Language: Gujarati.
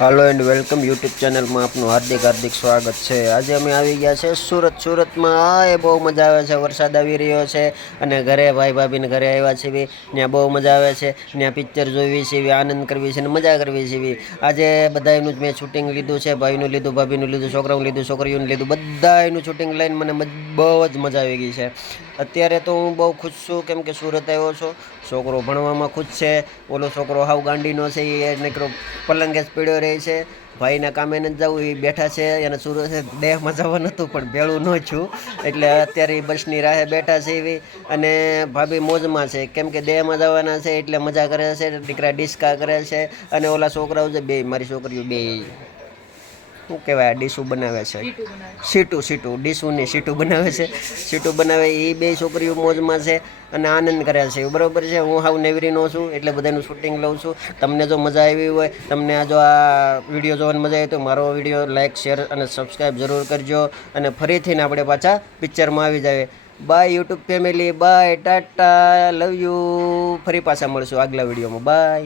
Hello and welcome YouTube channel में आपનું हार्दिक हार्दिक स्वागत છે। આજે અમે આવી ગયા છે સુરતમાં। એ બહુ મજા આવે છે, વરસાદ આવી રહ્યો છે અને ઘરે ભાઈ ભાભીને ઘરે આવ્યા છીએ। ત્યાં બહુ મજા આવે છે, ત્યાં પિક્ચર જોવી છે, આનંદ કરવી છે ને મજા કરવી છે। આજે બધાયનું જ મેં શૂટિંગ લીધું છે, ભાઈનું લીધું, ભાભીનું લીધું, છોકરાઓનું લીધું, છોકરીઓનું લીધું, બધાયનું શૂટિંગ લઈને મને બહુ જ મજા આવી ગઈ છે। અત્યારે તો હું બહુ ખુશ છું કેમ કે સુરત આવ્યો છું। છોકરો ભણવામાં ખુશ છે, ઓલો છોકરો હાવ ગાંડીનો છે, એ નીકળો પલંગે જ પીડ્યો રહે છે। ભાઈના કામે નથી જવું, એ બેઠા છે, એને સુરત દેહમાં જવાનું હતું પણ ભેળું ન છું, એટલે અત્યારે બસની રાહે બેઠા છે એવી। અને ભાભી મોજમાં છે કેમ કે દેહમાં જવાના છે એટલે મજા કરે છે, દીકરા ડિસ્કા કરે છે। અને ઓલા છોકરાઓ છે બે, મારી છોકરીઓ બે શું કહેવાય ડીશું બનાવે છે, સીટું ડીશું ને સીટું બનાવે છે, સીટું બનાવે એ બે છોકરીઓ મોજમાં છે અને આનંદ કરે છે, બરાબર છે। હું હાવ નેવરીનો છું એટલે બધાનું શૂટિંગ લઉં છું। તમને જો મજા આવી હોય, તમને આ વિડીયો જોવાની મજા આવી તો મારો વિડીયો લાઇક, શેર અને સબસ્ક્રાઈબ જરૂર કરજો। અને ફરીથી આપણે પાછા પિક્ચરમાં આવી જાય। Bye YouTube family, bye, tata, love you. ફરી પાછા મળશું આગલા વિડીયોમાં, બાય।